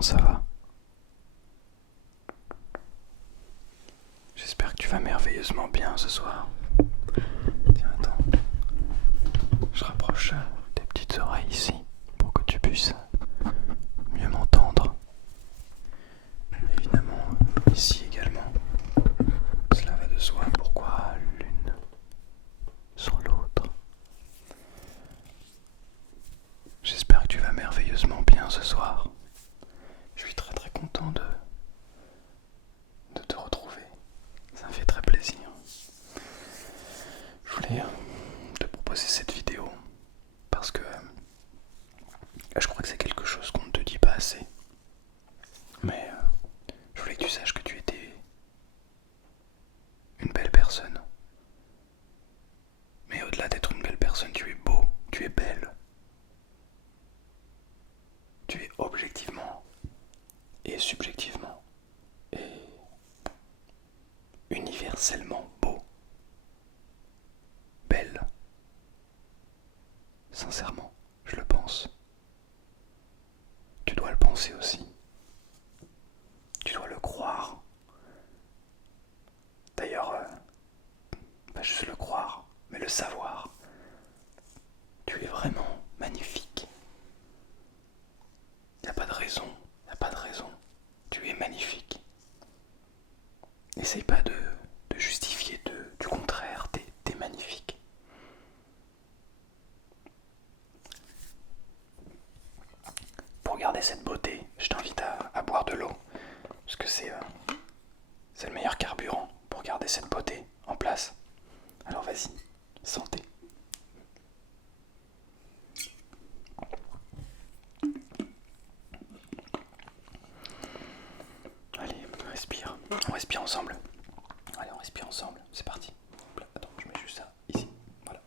comment ça va? J'espère que tu vas merveilleusement bien ce soir. Tiens, attends. Je rapproche tes petites oreilles ici pour que tu puisses mieux m'entendre. Évidemment, ici également. Cela va de soi. Pourquoi l'une sans l'autre? J'espère que tu vas merveilleusement bien ce soir. Je suis très très content de te retrouver. Ça me fait très plaisir. Je voulais te proposer cette vidéo parce que je crois que c'est quelque chose qu'on ne te dit pas assez. Mais je voulais que tu saches que tu étais une belle personne. Mais au-delà d'être une belle personne, tu es beau, tu es belle. Tu es objectivement et subjectivement et universellement beau. Belle. Sincèrement, je le pense. Tu dois le penser aussi. Tu dois le croire. D'ailleurs, pas juste le croire, mais le savoir. Tu es vraiment magnifique. Y a pas de raison, y a pas de raison. Tu es magnifique. N'essaye pas de justifier du contraire, t'es magnifique. Pour garder cette beauté, je t'invite à boire de l'eau, parce que c'est le meilleur carburant pour garder cette beauté en place. Alors vas-y, santé. Allez, respire. On respire ensemble. Allez, on respire ensemble. C'est parti. Attends, je mets juste ça ici. Voilà.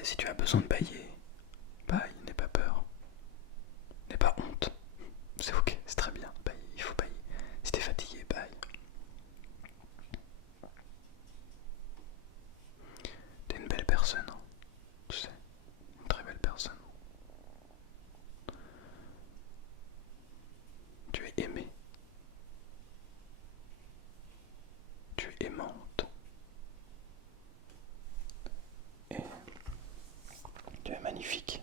Et si tu as besoin de bailler, baille, n'aie pas peur. N'aie pas honte. C'est ok, c'est très bien. Baille, il faut bailler. Si t'es fatigué, baille. T'es une belle personne, hein, tu sais, une très belle personne. Tu es aimée. Tu es aimante. Et tu es magnifique.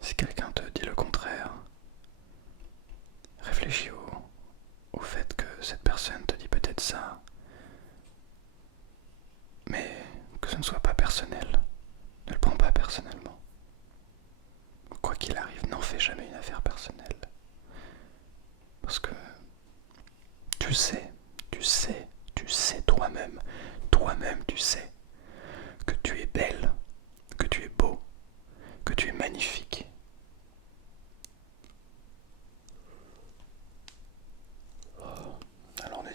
Si quelqu'un te dit le contraire, réfléchis au fait que cette personne te dit peut-être ça, mais que ce ne soit pas personnel. Ne le prends pas personnellement. Quoi qu'il arrive, n'en fais jamais une affaire personnelle. Parce que tu sais toi-même tu sais que tu es belle, que tu es beau, que tu es magnifique. Alors ne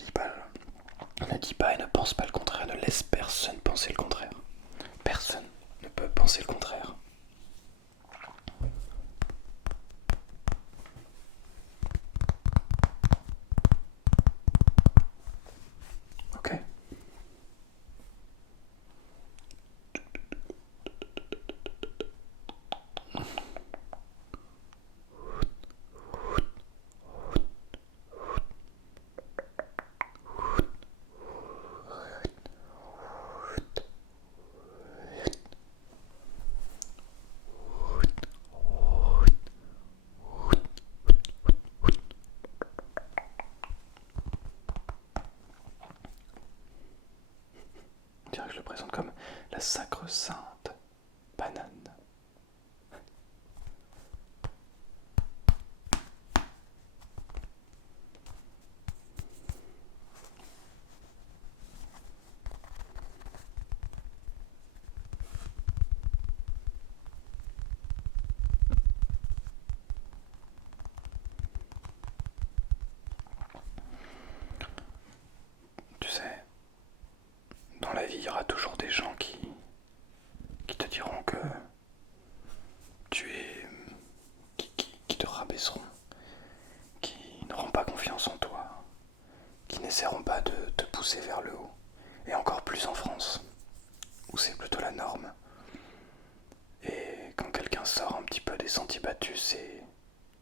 dis pas et ne pense pas le contraire, ne laisse personne penser le contraire. Personne ne peut penser le contraire. pousser vers le haut. Et encore plus en France, où c'est plutôt la norme. Et quand quelqu'un sort un petit peu des sentiers battus, c'est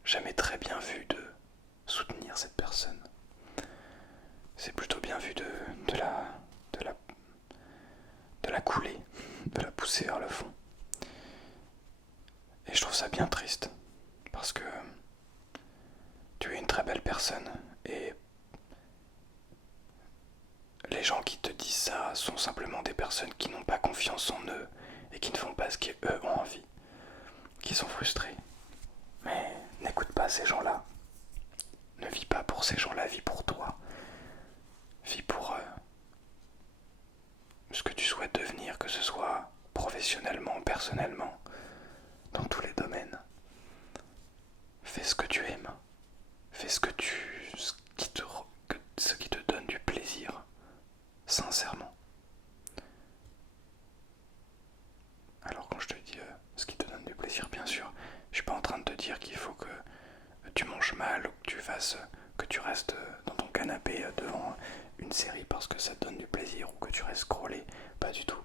jamais très bien vu de soutenir cette personne. C'est plutôt bien vu de la, de, la, de la couler, de la pousser vers le fond. Et je trouve ça bien triste, parce que tu es une très belle personne, et les gens qui te disent ça sont simplement des personnes qui n'ont pas confiance en eux, et qui ne font pas ce qu'eux ont envie, qui sont frustrés. Mais n'écoute pas ces gens-là. Ne vis pas pour ces gens-là, vis pour toi. Vis pour ce que tu souhaites devenir, que ce soit professionnellement, personnellement, dans tous les domaines. Fais ce que tu aimes. Fais ce qui te donne du plaisir, sincèrement. Alors quand je te dis ce qui te donne du plaisir, bien sûr, je suis pas en train de te dire qu'il faut que tu manges mal ou que tu restes dans ton canapé devant une série parce que ça te donne du plaisir ou que tu restes scrollé. Pas du tout.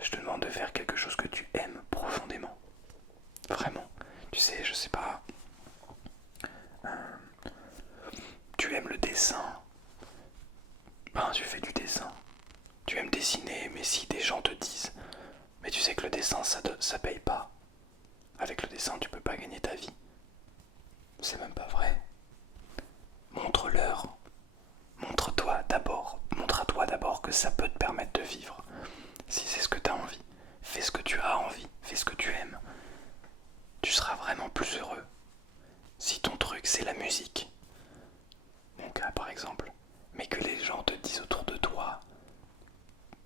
Je te demande de faire quelque chose que tu aimes profondément. Vraiment. Tu sais, je sais pas. Tu aimes le dessin. Ben, tu fais du dessin. Tu aimes dessiner, mais si des gens te disent mais tu sais que le dessin ça paye pas. Avec le dessin tu peux pas gagner ta vie. C'est même pas vrai. Montre-leur. Montre à toi d'abord que ça peut te permettre de vivre. Si c'est ce que tu as envie, fais ce que tu as envie, fais ce que tu aimes. Tu seras vraiment plus heureux. Si ton truc c'est la musique, mon cas par exemple, mais que les gens te disent autour de toi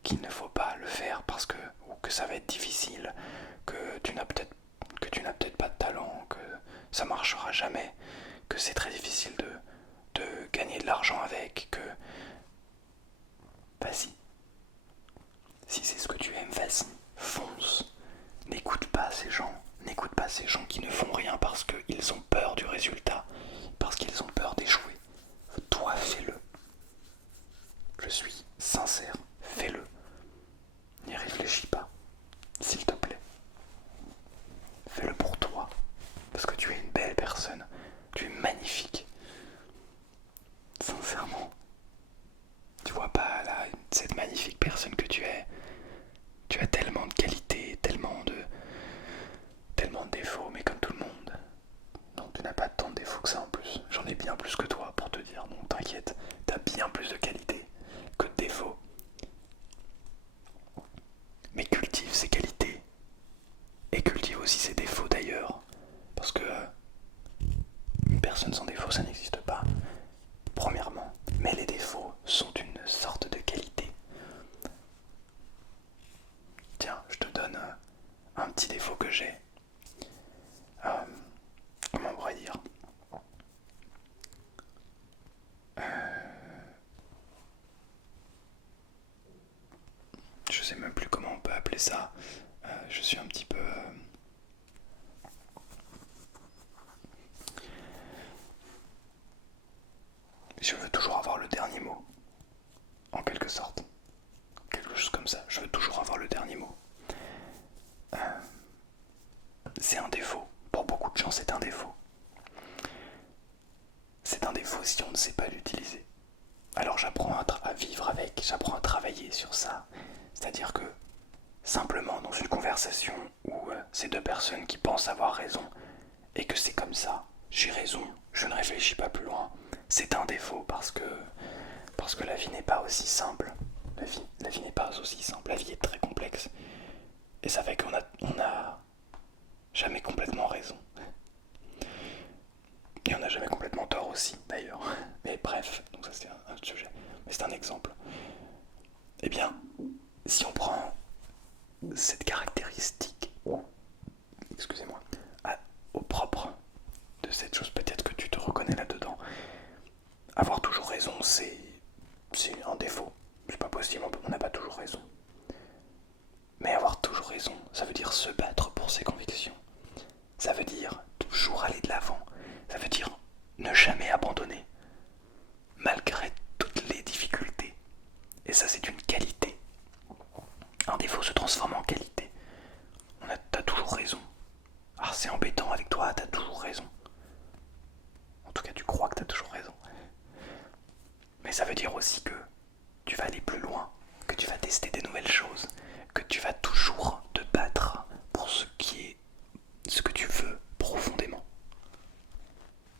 qu'il ne faut pas le faire parce que, ou que ça va être difficile, que tu n'as peut-être pas de talent, que ça marchera jamais, que c'est très difficile de gagner de l'argent avec, que vas-y. Si c'est ce que tu aimes, vas-y, fonce. N'écoute pas ces gens. N'écoute pas ces gens qui ne font rien parce qu'ils ont peur du résultat, parce qu'ils ont peur d'échouer. Toi, fais-le. Je suis sincère, fais-le. N'y réfléchis pas, s'il te plaît. Fais-le pour toi, parce que tu es une belle personne. Tu es magnifique. Sincèrement. Tu vois pas là cette magnifique personne que tu es. Tu as tellement de qualités, tellement de défauts, mais comme tout le monde. Non, tu n'as pas tant de défauts que ça en plus. J'en ai bien plus que toi pour te dire, donc t'inquiète. T'as bien plus de qualités que de défauts. Mais cultive ses qualités. Et cultive aussi ses défauts d'ailleurs. Parce que une personne sans défaut, ça n'existe pas. Premièrement. Mais les défauts sont une sorte de qualité. Tiens, je te donne un petit défaut que j'ai. Comment on pourrait dire Je sais même plus comment on peut appeler ça. Je suis un petit peu... Je veux toujours avoir le dernier mot. En quelque sorte. Quelque chose comme ça. Je veux toujours avoir le dernier mot. C'est un défaut. Pour beaucoup de gens, c'est un défaut. C'est un défaut si on ne sait pas l'utiliser. Alors j'apprends à vivre avec, j'apprends à travailler sur ça. C'est-à-dire que simplement dans une conversation où c'est deux personnes qui pensent avoir raison et que c'est comme ça, j'ai raison, je ne réfléchis pas plus loin, c'est un défaut parce que la vie n'est pas aussi simple. La vie n'est pas aussi simple, la vie est très complexe. Et ça fait qu'on a jamais complètement raison. Et on n'a jamais complètement tort aussi, d'ailleurs. Mais bref, donc ça c'est un autre sujet. Mais c'est un exemple. Eh bien, si on prend cette caractéristique, excusez-moi, au propre de cette chose, peut-être que tu te reconnais là-dedans. Avoir toujours raison, c'est un défaut. C'est pas possible, on n'a pas toujours raison. Mais avoir toujours raison, ça veut dire se battre toujours raison. Ah, c'est embêtant avec toi, t'as toujours raison. En tout cas, tu crois que t'as toujours raison. Mais ça veut dire aussi que tu vas aller plus loin, que tu vas tester des nouvelles choses, que tu vas toujours te battre pour ce que tu veux profondément.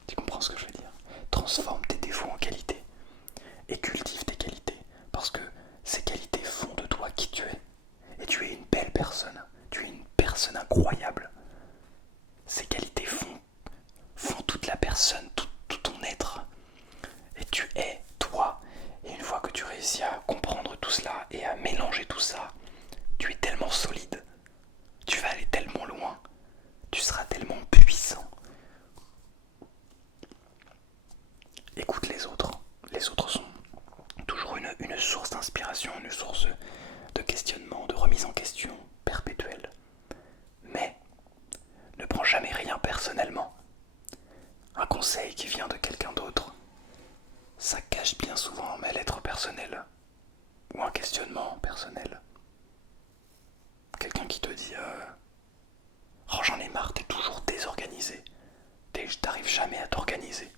Tu comprends ce que je veux dire? Transforme tes défauts en qualités et cultive tes qualités parce que ces qualités font de toi qui tu es. Et tu es une belle personne, tu es une personne incroyable. Ces qualités font toute la personne, tout ton être. Et tu es toi. Et une fois que tu réussis à comprendre tout cela et à mélanger tout ça, tu es tellement solide. Tu vas aller tellement loin. Tu seras tellement puissant. Écoute les autres. Les autres sont toujours une source d'inspiration, une source de questionnement, de remise en question perpétuelle. Mais ne prends jamais rien personnellement. Un conseil qui vient de quelqu'un d'autre, ça cache bien souvent un mal-être personnel ou un questionnement personnel. Quelqu'un qui te dit oh j'en ai marre, t'es toujours désorganisé, t'arrives jamais à t'organiser.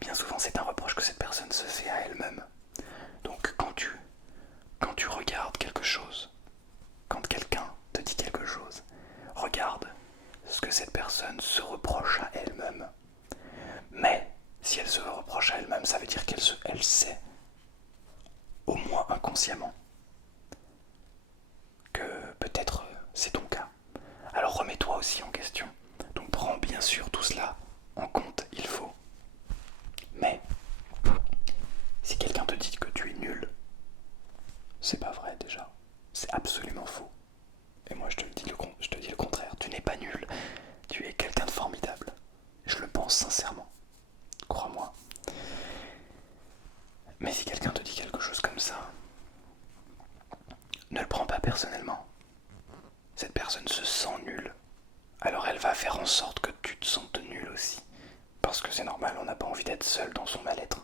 Bien souvent c'est un reproche que cette personne se fait à elle-même. Donc quand tu regardes quelque chose, quand quelqu'un te dit quelque chose, regarde ce que cette personne se reproche à elle-même. Mais si elle se reproche à elle-même, ça veut dire qu'elle sait, au moins inconsciemment, que peut-être c'est ton cas. Alors remets-toi aussi en question. Donc prends bien sûr tout cela en compte, il faut. Mais si quelqu'un te dit que tu es nul, c'est pas vrai déjà. C'est absolument faux. Et moi je te dis le contraire. Tu n'es pas nul. Tu es quelqu'un de formidable. Je le pense sincèrement. Crois-moi. Mais si quelqu'un te dit quelque chose comme ça, ne le prends pas personnellement. Cette personne se sent nulle. Alors elle va faire en sorte que tu te sentes nul aussi. Parce que c'est normal, on n'a pas envie d'être seul dans son mal-être.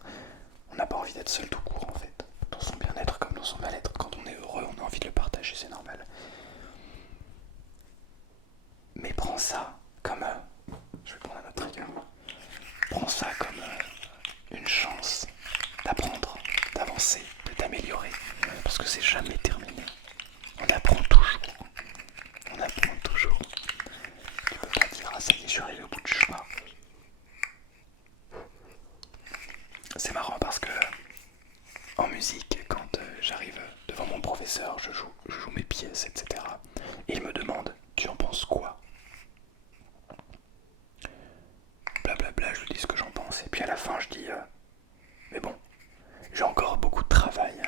On n'a pas envie d'être seul tout court en fait. Dans son bien-être comme dans son mal-être. Quand on est heureux, on a envie de le partager, c'est normal. Mais prends ça comme... je vais prendre un autre trigger. Prends ça comme une chance d'apprendre, d'avancer, de t'améliorer. Parce que c'est jamais terminé. On apprend toujours. On apprend toujours. Tu peux pas dire, ah ça y est, je suis arrivé au bout du chemin. C'est marrant parce que en musique, quand j'arrive devant mon professeur, je joue mes pièces, etc. Et il me demande, tu en penses quoi? Blablabla, je lui dis ce que j'en pense. Et puis à la fin, je dis, mais bon, j'ai encore beaucoup de travail.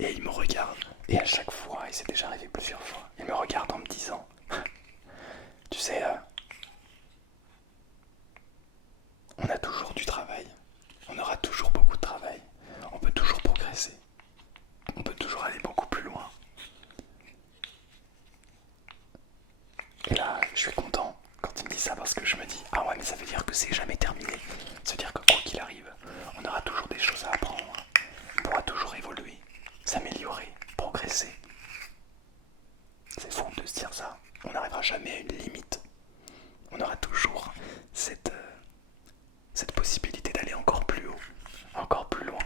Et il me regarde. Et à chaque fois, et c'est déjà arrivé plusieurs fois, il me regarde en me disant, tu sais, on a toujours du travail. On aura toujours beaucoup de travail. On peut toujours progresser. On peut toujours aller beaucoup plus loin. Et là, je suis content quand il me dit ça parce que je me dis, ah ouais, mais ça veut dire que c'est jamais terminé. Ça veut dire que quoi qu'il arrive, on aura toujours des choses à apprendre. On pourra toujours évoluer, s'améliorer, progresser. C'est fou de se dire ça. On n'arrivera jamais à une limite. On aura toujours cette possibilité d'aller encore plus haut, encore plus loin.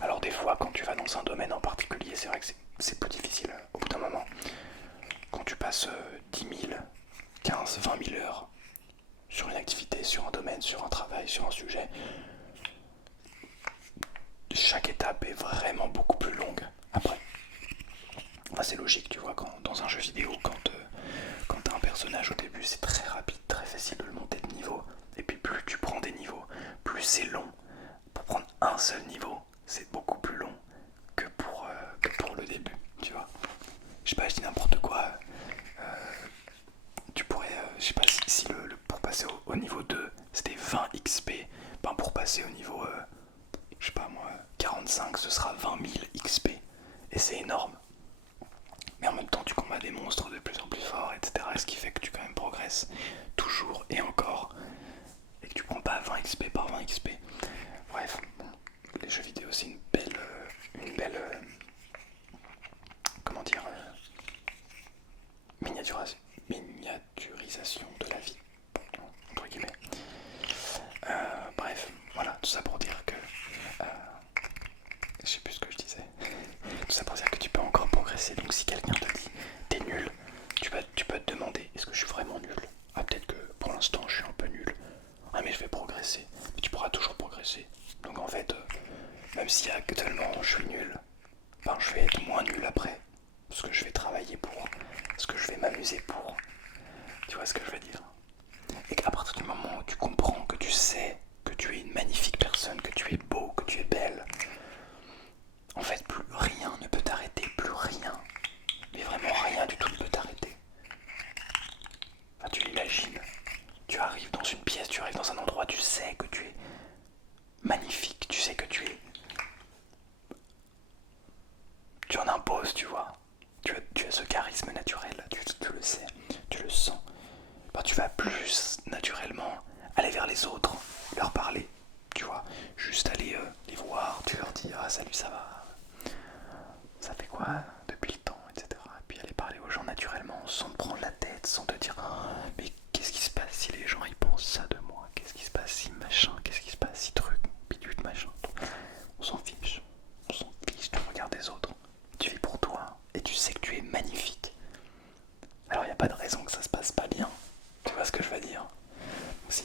Alors des fois, quand tu vas dans un domaine en particulier, c'est vrai que c'est plus difficile au bout d'un moment. Quand tu passes 10 000, 15, 20 000 heures sur une activité, sur un domaine, sur un travail, sur un sujet, chaque étape est vraiment beaucoup plus longue après. Enfin, c'est logique, tu vois, dans un jeu vidéo, quand t'as un personnage au début, c'est très rapide, très facile de le monter de niveau. Et puis plus tu prends des niveaux, plus c'est long. Pour prendre un seul niveau, c'est beaucoup plus long que pour le début, tu vois. Je sais pas, je dis n'importe quoi. Tu pourrais, je sais pas si pour passer au niveau 2, c'était 20 XP. Ben pour passer au niveau, je sais pas moi, 45, ce sera 20 000 XP. Et c'est énorme. Mais en même temps, tu combats des monstres de plus en plus forts, etc. Ce qui fait que tu quand même progresses toujours et encore. Et que tu prends pas 20 XP par 20 XP. Bref, bon, les jeux vidéo c'est une belle comment dire, miniaturisation de la vie, entre guillemets. Bref, voilà, tout ça pour dire que... je sais plus ce que je disais. Tout ça pour dire que tu peux encore progresser. Donc si quelqu'un te dit t'es nul, tu peux te demander est-ce que je suis vraiment nul. Ah, peut-être que pour l'instant je suis un peu nul. Ah, mais je vais progresser. Mais tu pourras toujours progresser. Donc en fait, même si actuellement je suis nul, ben, je vais être moins nul après. Parce que je vais travailler pour. Parce que je vais m'amuser pour. Tu vois ce que je veux dire? Et qu'à partir du moment où tu comprends, que tu sais que tu es une magnifique personne, que tu es beau, que tu es belle, en fait plus rien ne peut t'arrêter, plus rien. Mais vraiment rien du tout ne peut t'arrêter. Enfin, tu l'imagines, tu arrives dans une pièce, tu arrives dans un endroit, tu sais que tu es magnifique, tu sais que tu en imposes, tu vois. Tu as ce charisme naturel, tu le sais, tu le sens. Ben, tu vas plus naturellement aller vers les autres, leur parler, tu vois. Juste aller les voir, tu leur dis ah salut, ça va, ça fait quoi depuis le temps, etc. Et puis aller parler aux gens naturellement, sans te prendre la tête, sans te dire oh, mais qu'est-ce qui se passe si les gens ils pensent ça de moi, qu'est-ce qui se passe si machin, qu'est-ce qui se passe si truc, bidule machin. On s'en fiche, tu regardes les autres, tu vis pour toi et tu sais que tu es magnifique. Alors il n'y a pas de raison que ça se passe pas bien, tu vois ce que je veux dire. Si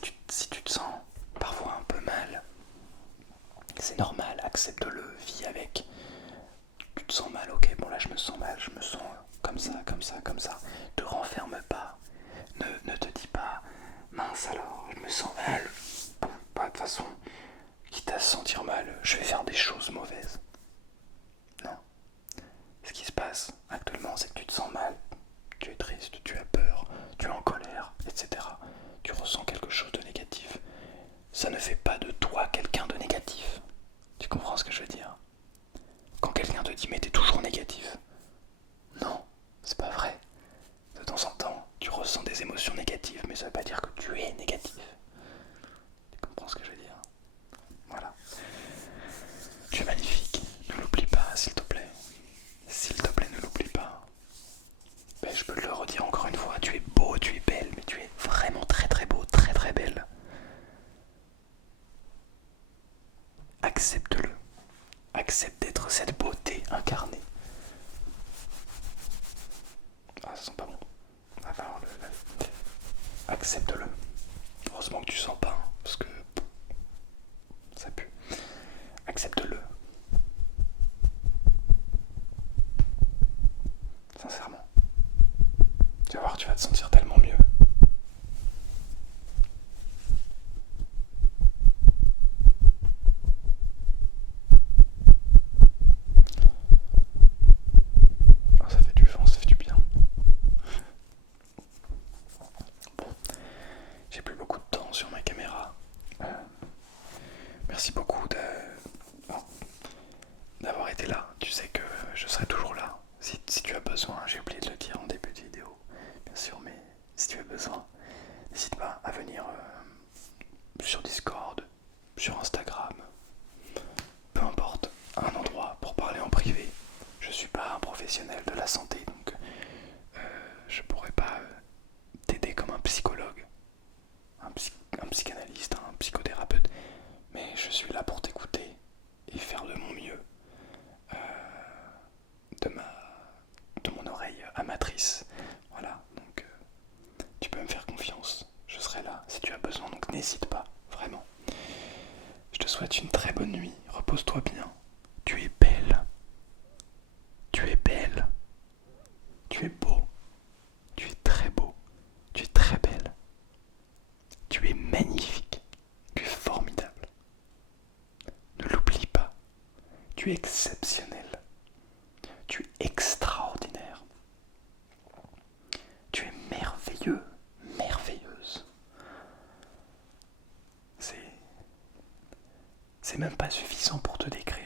tu te sens parfois un peu mal, c'est normal, accepte-le, vis avec. Tu te sens mal, ok, bon là je me sens mal, je me sens comme ça, comme ça, comme ça. Te renferme pas, ne te dis pas, mince alors, je me sens mal. Bon, bah, de toute façon, quitte à se sentir mal, je vais faire des choses mauvaises. Non. Ce qui se passe actuellement, c'est que tu te sens mal, tu es triste, tu as peur, tu es en colère, etc. Tu ressens quelque chose de négatif. Ça ne fait pas de toi quelqu'un de négatif. Tu comprends ce que je veux dire? Quand quelqu'un te dit mais t'es toujours négatif. Non, c'est pas vrai. De temps en temps, tu ressens des émotions négatives, mais ça veut pas dire que tu es négatif. Tu comprends ce que je veux dire? Voilà. Tu es magnifique. Ne l'oublie pas, s'il te plaît. S'il te plaît, ne l'oublie pas. Ben, je peux te le redire encore une fois. Tu es beau, tu es belle, mais tu es vraiment très très beau, très très belle. Accepte-le. Accepte d'être cette beauté incarnée. Ah, ça sent pas bon. Enfin, accepte-le. Heureusement que tu sens pas, hein, parce que ça pue. Accepte-le. Sincèrement. Tu vas voir, tu vas te sentir tellement mieux. Oh, ça fait du vent, ça fait du bien. Bon, j'ai plus beaucoup de temps sur ma caméra. Merci beaucoup d'avoir été là. Tu sais que je serai toujours là. Si tu as besoin, j'ai oublié de le dire en début de vidéo, bien sûr, mais si tu as besoin, n'hésite pas à venir sur Discord, sur Instagram, peu importe, un endroit pour parler en privé. Je suis pas un professionnel de la santé, donc je pourrais pas t'aider comme un psychologue, un psychanalyste, un psychothérapeute, mais je suis là pour t'écouter et faire de mon mieux, de mon oreille amatrice. Voilà, donc tu peux me faire confiance, je serai là si tu as besoin, donc n'hésite pas, vraiment. Je te souhaite une très bonne nuit, repose-toi bien. Tu es belle, tu es belle, tu es beau, tu es très beau, tu es très belle, tu es magnifique, tu es formidable. Ne l'oublie pas, tu es exceptionnel, tu es extraordinaire, tu es merveilleux, merveilleuse. C'est même pas suffisant pour te décrire.